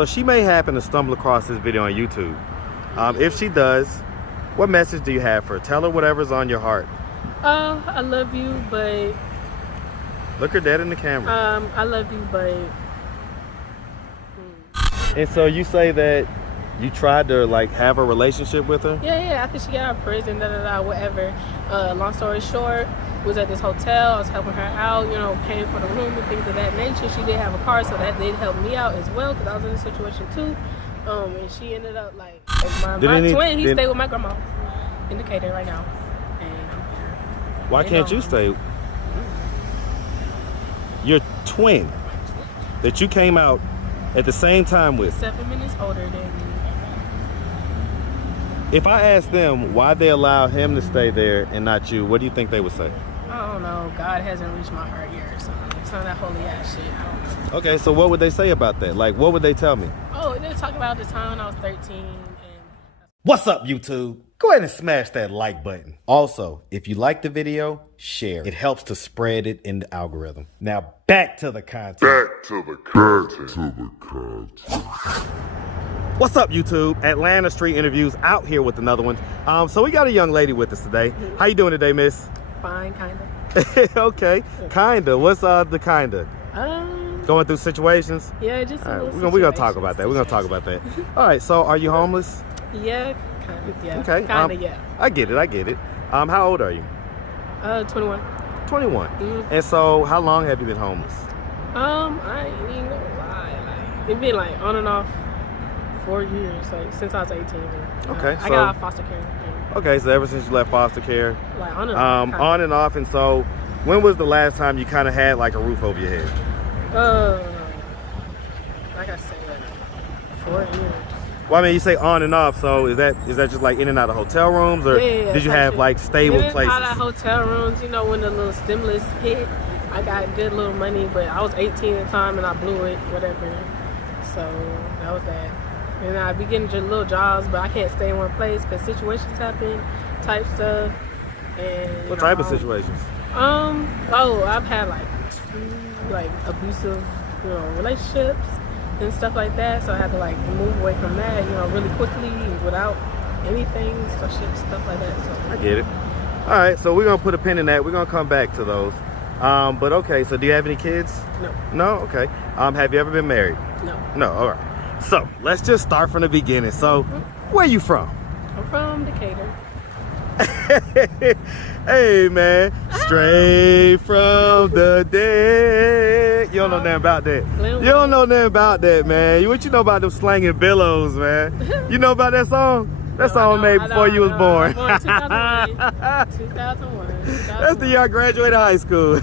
So she may happen to stumble across this video on YouTube. If she does, what message do you have for her? Tell her whatever's on your heart. I love you, but... Look her dead in the camera. I love you, but... And so you say that you tried to like have a relationship with her? Yeah, after she got out of prison, whatever. Long story short, was at this hotel. I was helping her out, you know, paying for the room and things of that nature. She did have a car, so that did help me out as well, because I was in a situation too. And she ended up like my twin, he stayed with my grandma in Decatur right now. And I'm here. Why can't you stay? Your twin that you came out at the same time with. 7 minutes older than me. If I asked them why they allow him to stay there and not you, what do you think they would say? I don't know. God hasn't reached my heart yet or something. It's not that holy ass shit. I don't know. Okay, so what would they say about that? Like, what would they tell me? Oh, they talk about the time when I was 13. What's up, YouTube? Go ahead and smash that like button. Also, if you like the video, share. It helps to spread it in the algorithm. Now, back to the content. What's up, YouTube? Atlanta Street Interviews out here with another one. So we got a young lady with us today. How you doing today, miss? Fine, kinda. Okay, kinda. What's the kinda? Going through situations? Yeah, just a little we're gonna talk about that. We're gonna talk about that. All right, so are you homeless? Yeah, kind of, yeah. Okay. Kinda, yeah. I get it. How old are you? 21. 21. Mm-hmm. And so how long have you been homeless? I ain't even gonna lie. Like, it's been like on and off 4 years, like since I was 18. Okay. I got out of foster care. Yeah. Okay, so ever since you left foster care. Like on and off. On and off. And so when was the last time you kind of had like a roof over your head? Like I said, 4 years. Well, I mean, you say on and off, so is that just like in and out of hotel rooms, or did you have like stable places? Out of hotel rooms, you know, when the little stimulus hit, I got good little money, but I was 18 at the time and I blew it, whatever. So that was that. And I be getting little jobs, but I can't stay in one place because situations happen, type stuff. And what type of situations? I've had like 2 like abusive, you know, relationships and stuff like that, so I had to like move away from that, you know, really quickly without anything, stuff like that. So I get it. All right, so we're gonna put a pin in that. We're gonna come back to those. But okay, so do you have any kids? No. No? Okay. Have you ever been married? No. No. All right. So let's just start from the beginning. So where you from? I'm from Decatur. Hey man, straight from the dead. You don't know nothing about that. You don't know nothing about that, man. What you know about them slanging billows, man? You know about that song? That song made before you was born. 2001. That's the year I graduated high school.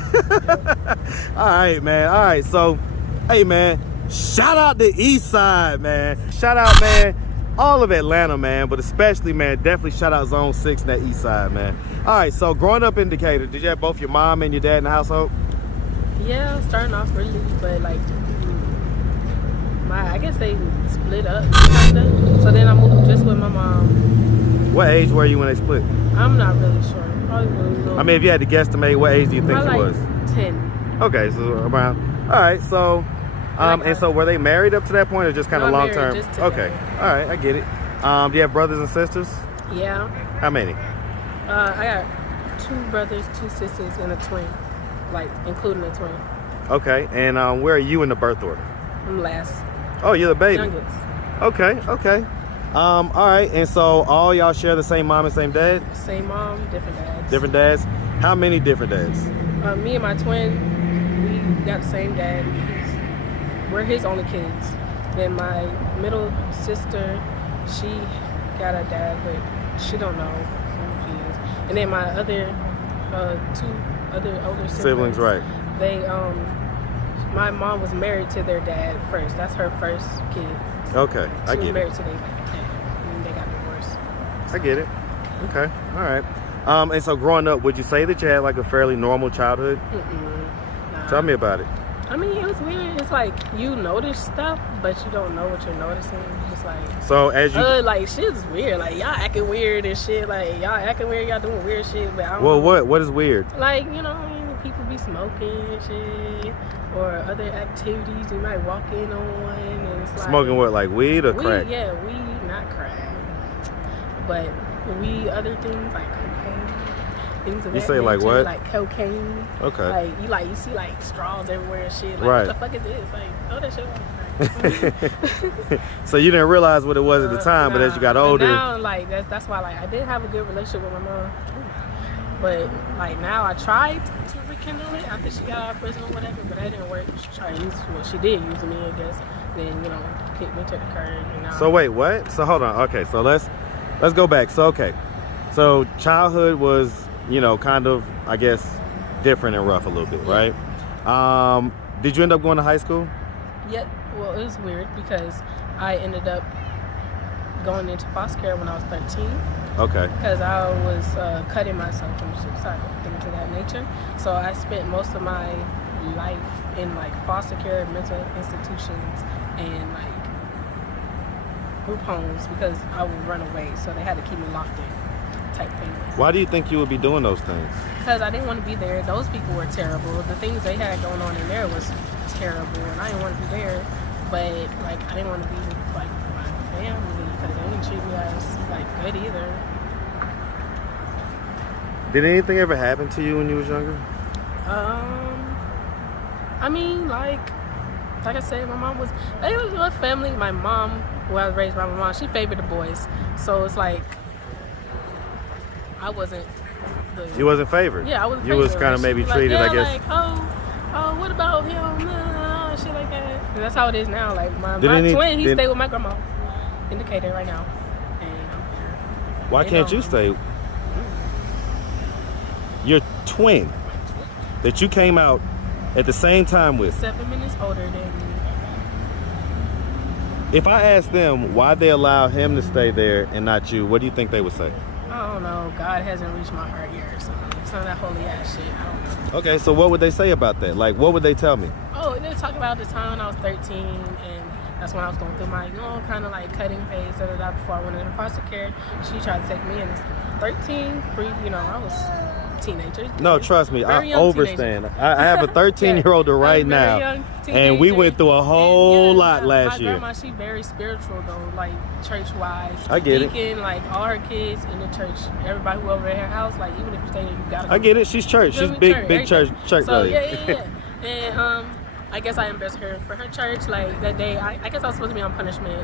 All right, man. All right, so, hey, man, shout out the East Side, man. Shout out, man, all of Atlanta, man, but especially, man, definitely shout out Zone 6 and that East Side, man. All right, so growing up in Decatur, did you have both your mom and your dad in the household? Yeah, starting off really, but like, I guess they split up, kinda. So then I moved just with my mom. What age were you when they split? I'm not really sure. I mean, if you had to guesstimate, what age do you think it was? 10. Okay, so around. All right, so, and so were they married up to that point, or just kind of long term? Okay, all right, I get it. Do you have brothers and sisters? Yeah. How many? I got 2 brothers, 2 sisters, and a twin, like including a twin. Okay, and where are you in the birth order? I'm last. Oh, you're the baby. Youngest. Okay. All right, and so all y'all share the same mom and same dad? Same mom, different dads. Different dads? How many different dads? Me and my twin, we got the same dad. We're his only kids. Then my middle sister, she got a dad, but she don't know who he is. And then my other 2 other older siblings, right? They my mom was married to their dad first. That's her first kid. Okay, I get it. She was married to their dad, and they got divorced. I get it. Okay, all right. And so growing up, would you say that you had like a fairly normal childhood? Nah. Tell me about it. I mean, it was weird. It's like you notice stuff, but you don't know what you're noticing. It's like, so as you like shit's weird. Like y'all acting weird and shit. Like y'all acting weird. Y'all doing weird shit. But I don't well, know. what is weird? Like, you know, people be smoking and shit, or other activities. You might walk in on one and it's like Smoking what, like weed or crack? Yeah, weed, not crack. But weed, other things like cocaine, things of You that say like nature, what? like cocaine. Okay. Like you see like straws everywhere and shit. Like Right. what the fuck is this? Like, oh, that shit. So you didn't realize what it was at the time, but as you got older. But now, like that's why like I did have a good relationship with my mom. But like now I tried to rekindle it after she got out of prison or whatever, but that didn't work. She tried to use she did use me, I guess. Then, you know, kicked me to the curb and now. So wait, what? So hold on. Okay, so let's go back. So okay. So childhood was, you know, kind of, I guess, different and rough a little bit, right? Did you end up going to high school? Yeah, well, it was weird because I ended up going into foster care when I was 13. Okay. Because I was cutting myself from suicide, things of that nature. So I spent most of my life in like foster care, mental institutions, and like group homes because I would run away. So they had to keep me locked in, type thing. Why do you think you would be doing those things? Because I didn't want to be there. Those people were terrible. The things they had going on in there was terrible, and I didn't want to be there. But like I didn't want to be like my family because they didn't treat me as like good either. Did anything ever happen to you when you was younger? I mean, like I said, my mom was, they was a family. My mom, who I was raised by my mom, she favored the boys. So it's like, I wasn't You wasn't favored? Yeah, I wasn't You favored. was kind of maybe Like, treated, yeah, I guess. like, oh, what about him? Shit like that. And that's how it is now. Like, my Did twin, he stayed with my grandma. Indicator right now. And I'm here. Why can't you stay? Your twin that you came out at the same time with. 7 minutes older than me. If I asked them why they allow him to stay there and not you, what do you think they would say? I don't know. God hasn't reached my heart yet or something. Some of that holy ass shit. I don't know. Okay, so what would they say about that? Like, what would they tell me? Oh, they talk about the time when I was 13, and that's when I was going through my, kind of like cutting phase, before I went into foster care. She tried to take me in. 13, I was a teenager. No, trust me, I young overstand. I have a 13-year-old right now, and we went through a whole lot last year. My grandma, she very spiritual though, like church-wise. I get it. Deacon, like all her kids in the church, everybody who over at her house, like even if you stay there, you gotta. I get it. She's church. She's big church. So yeah. And I guess I embarrassed her for her church. Like that day, I guess I was supposed to be on punishment.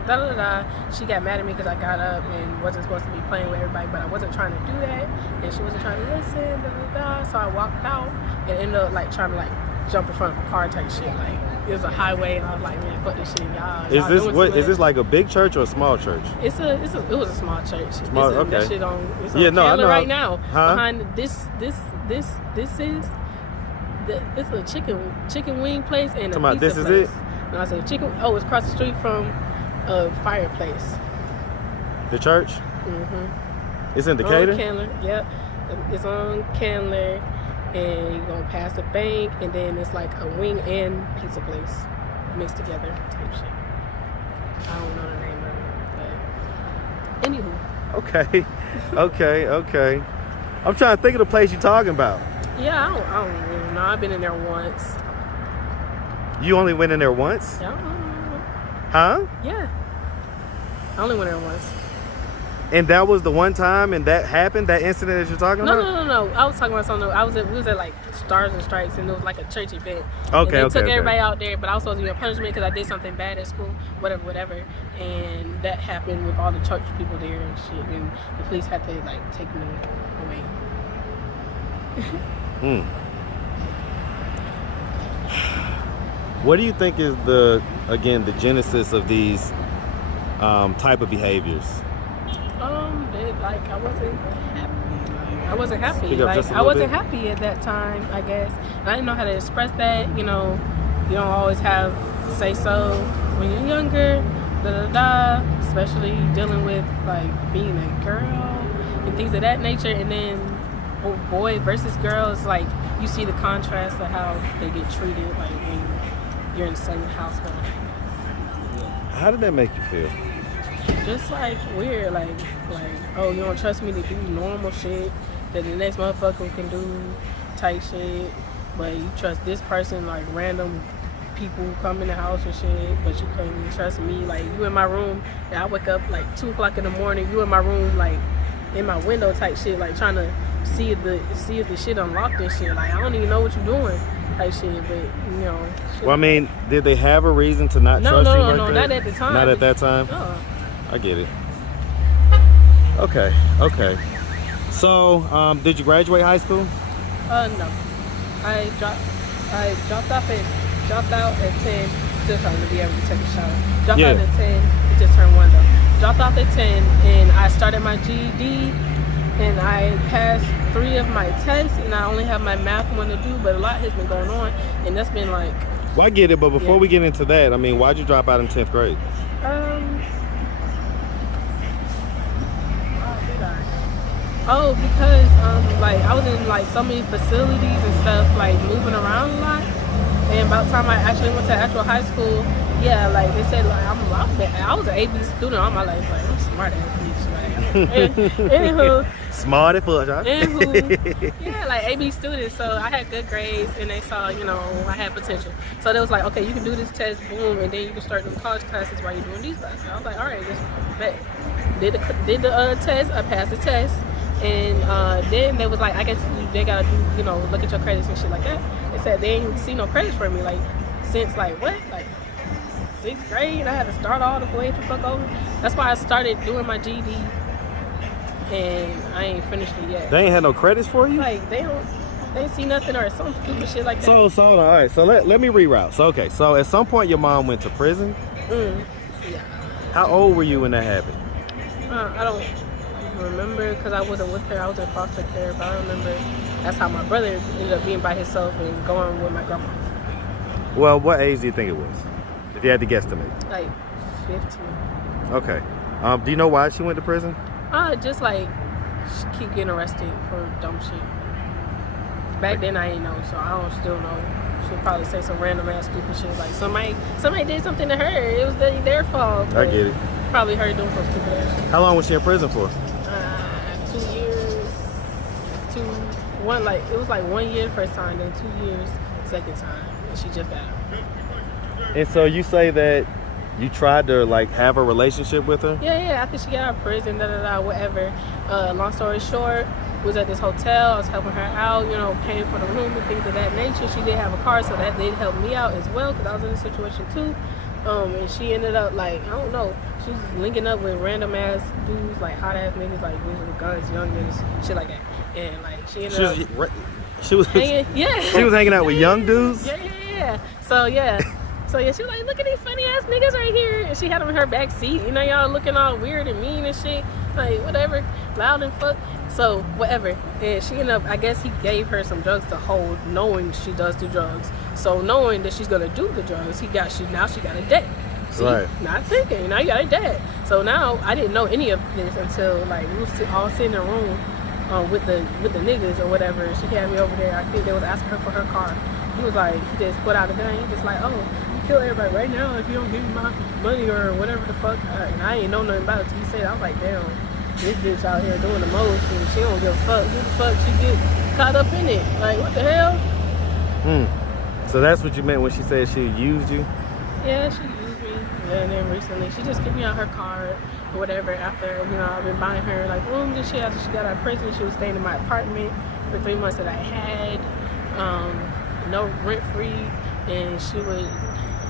She got mad at me because I got up and wasn't supposed to be playing with everybody, but I wasn't trying to do that, and she wasn't trying to listen. So I walked out and ended up like trying to like jump in front of a car type shit. Like it was a highway, and I was like, man, fuck this shit, y'all. Is this like a big church or a small church? It was a small church. Small, okay. That shit on. It's yeah, on no, I know. Right now, huh? behind this is. It's a chicken wing place and a pizza this place. is it? No, I said chicken. Oh, it's across the street from a fireplace. The church? Mm-hmm. It's in Decatur? On Candler, yep. It's on Candler, and you're gonna pass the bank, and then it's like a wing and pizza place mixed together type shit. I don't know the name of it, but anywho. Okay. I'm trying to think of the place you're talking about. Yeah, I don't really know. I've been in there once. You only went in there once? Yeah. Huh? Yeah. I only went there once. And that was the one time and that happened, that incident that you're talking about? No. I was talking about something. We was at like Stars and Stripes, and it was like a church event. Okay, and they took everybody out there, but I was supposed to be on punishment because I did something bad at school, whatever. And that happened with all the church people there and shit. And the police had to like take me away. What do you think is the genesis of these type of behaviors? I wasn't happy. I wasn't happy at that time, I guess. And I didn't know how to express that. You don't always have say so when you're younger. Especially dealing with like being a girl and things of that nature. And then boy versus girls, like you see the contrast of how they get treated, like when you're in the same household. How did that make you feel? Just like weird, like oh, you don't trust me to do normal shit that the next motherfucker can do type shit, but you trust this person, like random people who come in the house and shit, but you couldn't even trust me. Like, you in my room, and I wake up like 2 o'clock in the morning, you in my room, like in my window type shit, like trying to see if the shit unlocked and shit. Like, I don't even know what you're doing type shit, but you know. Shit. Well, I mean, did they have a reason to not trust you like that? Not at the time. Not at that time? No. I get it. Okay. So, did you graduate high school? No. I dropped out at 10. Still trying to be able to take a shower. Dropped out at 10. It just turned 1 though. Dropped out at 10, and I started my GED, and I passed 3 of my tests, and I only have my math one to do, but a lot has been going on, and that's been like. Well, I get it, but before we get into that, I mean, why'd you drop out in 10th grade? Oh, because like I was in like so many facilities and stuff, like moving around a lot. And by the time I actually went to actual high school, yeah, like they said, like I was an AB student all my life. Like, I'm smart ass bitch. Like, anywho, Smart at fuck, huh? yeah, like AB student. So I had good grades, and they saw, you know, I had potential. So they was like, okay, you can do this test, boom, and then you can start doing college classes while you're doing these classes. I was like, all right, just bet. Did the test. I passed the test. And then they was like, I guess they gotta do, you know, look at your credits and shit like that. They said they ain't see no credits for me, like, since like what, like 6th grade. I had to start all the way the fuck over. That's why I started doing my GED, and I ain't finished it yet. They ain't had no credits for you? Like, they ain't see nothing or some stupid shit like that. So all right. So let me reroute. So okay. So at some point your mom went to prison. Yeah. How old were you when that happened? I don't remember, because I wasn't with her. I was in foster care, but I remember that's how my brother ended up being by himself and going with my grandma. Well, what age do you think it was, if you had to guesstimate? Like 15. Okay. Do you know why she went to prison? Just like she keep getting arrested for dumb shit. Back then I didn't know, so I don't still know. She'll probably say some random ass stupid shit like somebody did something to her. It was their fault. I get it. Probably her doing some stupid ass shit. How long was she in prison for? 2 years. It was like 1 year first time, then 2 years second time, and she just got out. And so you say that you tried to like have a relationship with her? Yeah. After she got out of prison, whatever. Long story short, was at this hotel. I was helping her out, you know, paying for the room and things of that nature. She did have a car, so that did help me out as well, because I was in a situation too. And she ended up like, I don't know, she was just linking up with random ass dudes, like hot ass niggas, like with guns, young niggas, shit like that. And like she ended up she was hanging, she was hanging out with young dudes. Yeah. So she was like, look at these funny ass niggas right here, and she had them in her back seat. You know, y'all looking all weird and mean and shit, like whatever, loud and fuck. So whatever, and she ended up, I guess he gave her some drugs to hold, knowing she does do drugs. So knowing that she's gonna do the drugs, now she got a debt. See, right. Not thinking, now you got a debt. So now I didn't know any of this until like we was all sitting in a room with the niggas or whatever. She had me over there. I think they was asking her for her car. He was like, he just put out a gun. He just like, oh, you kill everybody right now if you don't give me my money or whatever the fuck. And I ain't know nothing about it till he said. I was like, damn, this bitch out here doing the most, and she don't give a fuck. Who the fuck she get caught up in it? Like, what the hell? So that's what you meant when she said she used you? Yeah, she used me. And then recently, she just gave me out her card or whatever. After, you know, I've been buying her like rooms and shit. After she got out of prison, she was staying in my apartment for 3 months that I had. No rent free, and she would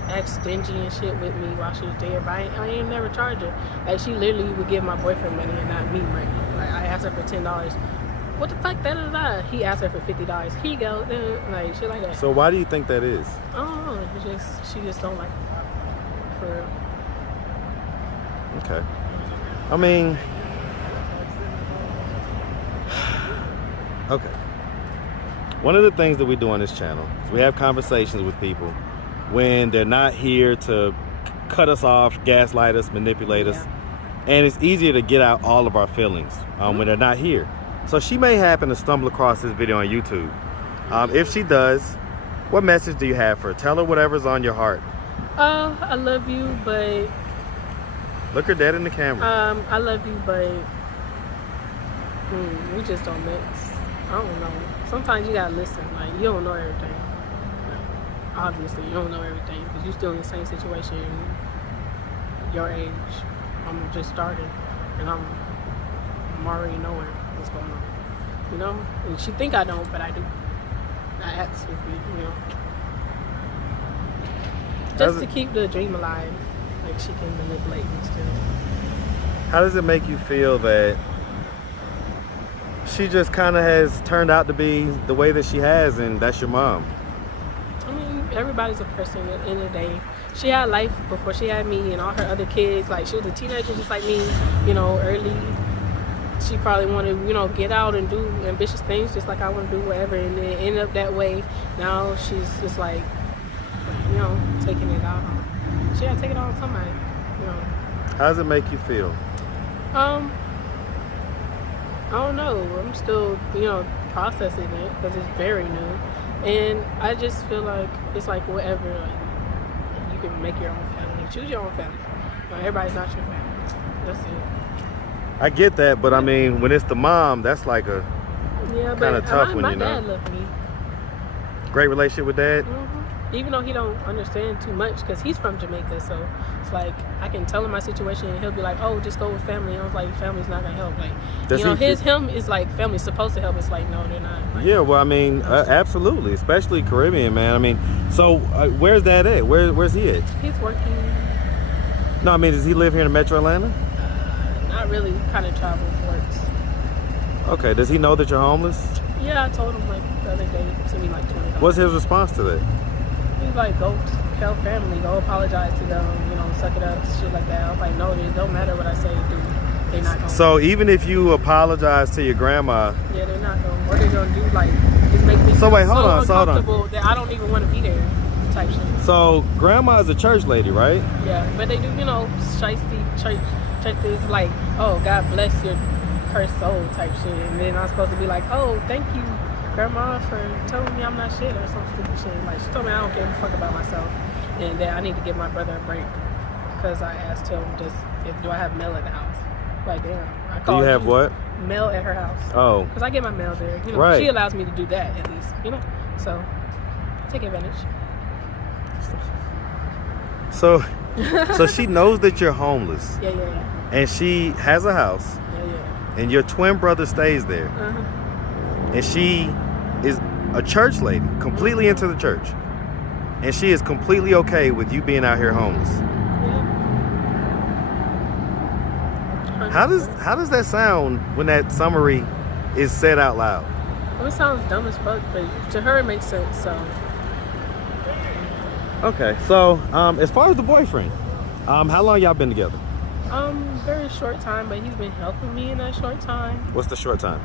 act stingy and shit with me while she was there, but I ain't never charge her. Like, she literally would give my boyfriend money and not me money. Like, I asked her for $10. What the fuck, da-da-da? He asked her for $50. Here you go, like shit like that. So why do you think that is? I don't know. She just don't like me. For real. Okay. I mean, okay. One of the things that we do on this channel is we have conversations with people when they're not here to cut us off, gaslight us, manipulate us. And it's easier to get out all of our feelings when they're not here. So she may happen to stumble across this video on YouTube. If she does, what message do you have for her? Tell her whatever's on your heart. I love you, but... Look her dead in the camera. I love you, but... we just don't mix. I don't know. Sometimes you gotta listen. Like, you don't know everything. obviously, you don't know everything because you're still in the same situation your age. I'm just starting, and I'm already knowing what's going on. You know, and she think I don't, but I do. I act stupid, you know. Just to keep the dream alive, like she can manipulate me still. How does it make you feel that she just kind of has turned out to be the way that she has, and that's your mom? I mean, everybody's a person at the end of the day. She had life before she had me and all her other kids. Like, she was a teenager just like me, you know, early. She probably wanted, you know, get out and do ambitious things just like I want to do, whatever, and it ended up that way. Now she's just like, you know, taking it out on. She had to take it on somebody, you know. How does it make you feel? I don't know. I'm still, you know, processing it because it's very new. And I just feel like it's like whatever, like, you can make your own family. Choose your own family. You know, everybody's not your family. That's it. I get that, but I mean, when it's the mom, that's like a kind of tough one, you know. My dad loved me. Great relationship with dad? Even though he don't understand too much because he's from Jamaica, so it's like I can tell him my situation and he'll be like, oh, just go with family. And I was like, family's not gonna help. Like, you know, him is like, family's supposed to help. It's like, no, they're not. Like, yeah, well, I mean, absolutely, especially Caribbean, man. I mean, so where's dad at? Where's he at? He's working. No, I mean, does he live here in Metro Atlanta? Not really. Kind of travels, works. Okay, does he know that you're homeless? Yeah, I told him like the other day, send me like $20. What's his response to that? He's like, go tell family, go apologize to them, you know, suck it up, shit like that. I was like, no, it don't matter what I say to do. They're not gonna. So even if you apologize to your grandma, yeah, they're not gonna. What they're gonna do, like, is make me so wait, hold on, uncomfortable that I don't even want to be there, type shit. So grandma is a church lady, right? Yeah, but they do, you know, shiesty church is like, oh, God bless your cursed soul type shit, and then I'm supposed to be like, oh, thank you, grandma, for telling me I'm not shit or some stupid shit. Like, she told me I don't give a fuck about myself and that I need to give my brother a break because I asked him do I have mail at the house. Like, damn. I Do you have what? Mail at her house. Oh. Because I get my mail there. You know, right. She allows me to do that at least, you know. So, take advantage. So she knows that you're homeless. Yeah. And she has a house. Yeah. And your twin brother stays there. And she is a church lady, completely into the church. And she is completely okay with you being out here homeless. Yeah. How does that sound when that summary is said out loud? Well, it sounds dumb as fuck, but to her it makes sense, so. Okay, so as far as the boyfriend, how long y'all been together? Very short time, but he's been helping me in that short time. What's the short time?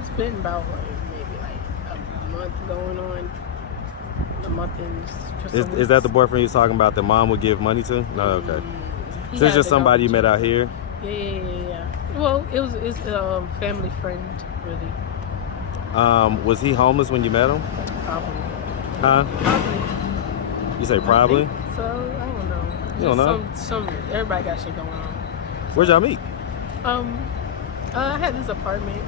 It's been about maybe like a month going on. A month and Is that the boyfriend you're talking about that mom would give money to? No, okay. So it's just somebody you met out here? Yeah. Well, it's a family friend, really. Was he homeless when you met him? Probably. Huh? Probably. You say probably? So, I don't know. You don't know? Everybody got shit going on. Where'd y'all meet? I had this apartment,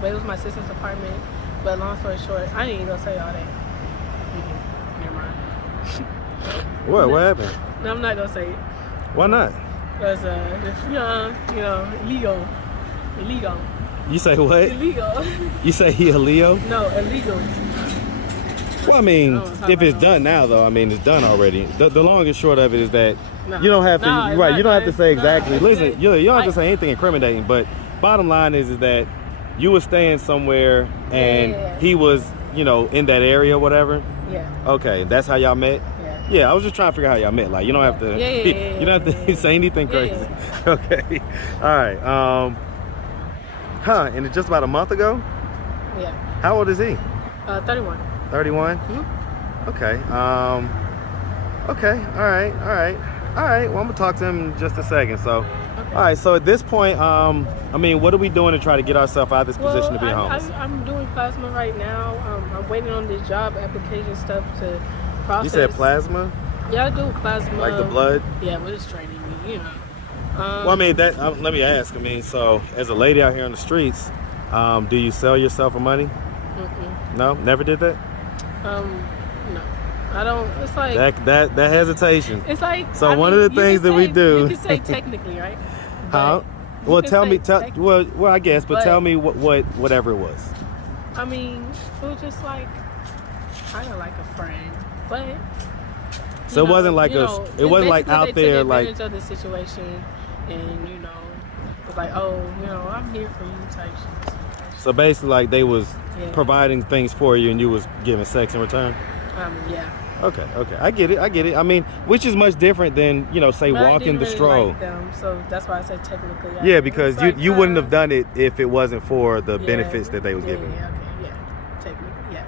but it was my sister's apartment. But long story short, I ain't even gonna say all that. Never mind. What happened? No, I'm not gonna say it. Why not? Because illegal. You say what? Illegal. You say he a Leo? No, illegal. Well, I mean, if it's done now, though, I mean, it's done already. The long and short of it is that you don't have to, right? You don't have to say exactly. Listen, you don't have to say anything incriminating. But bottom line is that you were staying somewhere and he was, you know, in that area, or whatever. Yeah. Okay, that's how y'all met. Yeah, I was just trying to figure out how y'all met. Like, you don't have to. You don't have to say anything crazy. Okay. All right. And it's just about a month ago. Yeah. How old is he? 31. 31? Okay. Okay. All right. Well, I'm gonna talk to him in just a second. So, okay. All right. So at this point, I mean, what are we doing to try to get ourselves out of this position to be homeless? I'm doing plasma right now. I'm waiting on this job application stuff to process. You said plasma? Yeah, I do plasma. Like the blood? Yeah, but it's training me, you know. Well, I mean, let me ask. I mean, so as a lady out here on the streets, do you sell yourself for money? Mm-mm. No, never did that. No. I don't. It's like that hesitation. It's like so. One of the things that we do. You can say technically, right? Huh? Well, tell me. Well, I guess, but tell me whatever it was. I mean, it was just like kind of like a friend, but. So it wasn't like it wasn't like out there like. They took advantage of the situation, and it's like, oh, I'm here for you type shit. So basically, like they was providing things for you, and you was giving sex in return. Yeah. Okay. I get it. I mean, which is much different than say but walking the really stroll. Like them, so that's why I said technically. Yeah, because you wouldn't have done it if it wasn't for the benefits that they was giving. Yeah. Okay. Yeah. Technically. Yeah.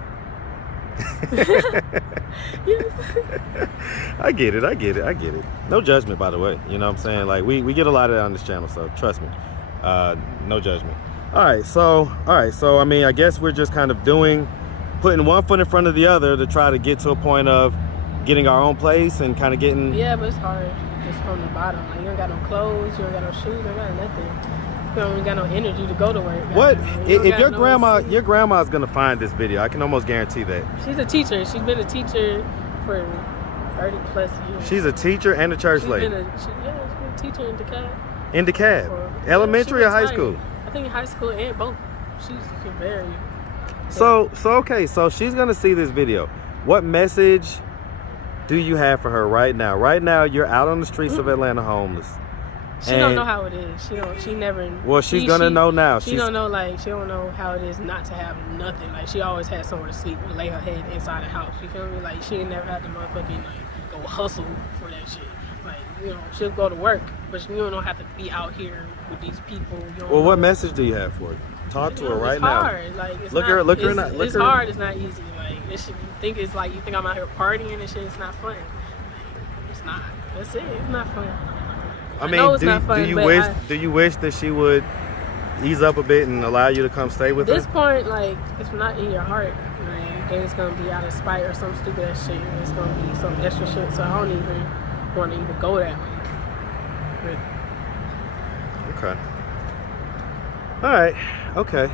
I get it. No judgment, by the way. You know what I'm saying? Like we get a lot of that on this channel, so trust me. No judgment. All right. So I mean, I guess we're just kind of putting one foot in front of the other to try to get to a point of getting our own place and kind of getting. Yeah, but it's hard just from the bottom. Like you don't got no clothes, you don't got no shoes, you don't got nothing. You don't even got no energy to go to work. What if your grandma's gonna find this video? I can almost guarantee that. She's a teacher. She's been a teacher for 30 plus years. She's a teacher and a church lady. She's been a teacher in DeKalb. In DeKalb? Elementary or high school? I think high school and both. She's very. So okay, so she's gonna see this video. What message do you have for her right now? Right now, you're out on the streets of Atlanta homeless. She don't know how it is. She never. Well, she's gonna know now. She don't know she don't know how it is not to have nothing. Like she always had somewhere to sleep or lay her head inside the house. You feel me? Like she ain't never had to motherfucking go hustle for that shit. Like she'll go to work, but you don't have to be out here with these people. Well, what message do you have for her? Talk to her right now. It's hard. Like it's look not, her. It's hard. It's not easy. Like this shit. You think I'm out here partying and shit. It's not fun. It's not. That's it. It's not fun. I mean, do you wish that she would ease up a bit and allow you to come stay with her? At this point, like it's not in your heart. Like you think it's gonna be out of spite or some stupid ass shit. It's gonna be some extra shit. So I don't even want to even go that way. Okay. All right. Okay.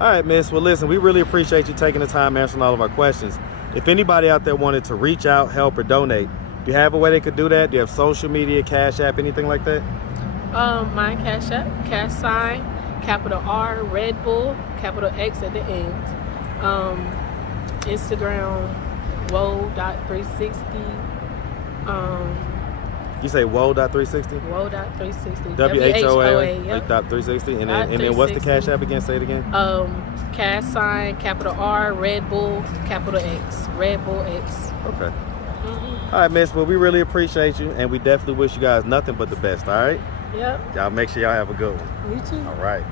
All right, miss. Well, listen, we really appreciate you taking the time answering all of our questions. If anybody out there wanted to reach out, help, or donate, do you have a way they could do that? Do you have social media, Cash App, anything like that? My Cash App, #, capital R, Red Bull, capital X at the end. Instagram, wont.360. You say wont.360? Wont.360. WHOA.360. And then what's the Cash App again? Say it again. #, capital R, Red Bull, capital X. RedbullX. Okay. All right, miss. Well, we really appreciate you, and we definitely wish you guys nothing but the best. All right. Yep. Y'all make sure y'all have a good one. You too. All right.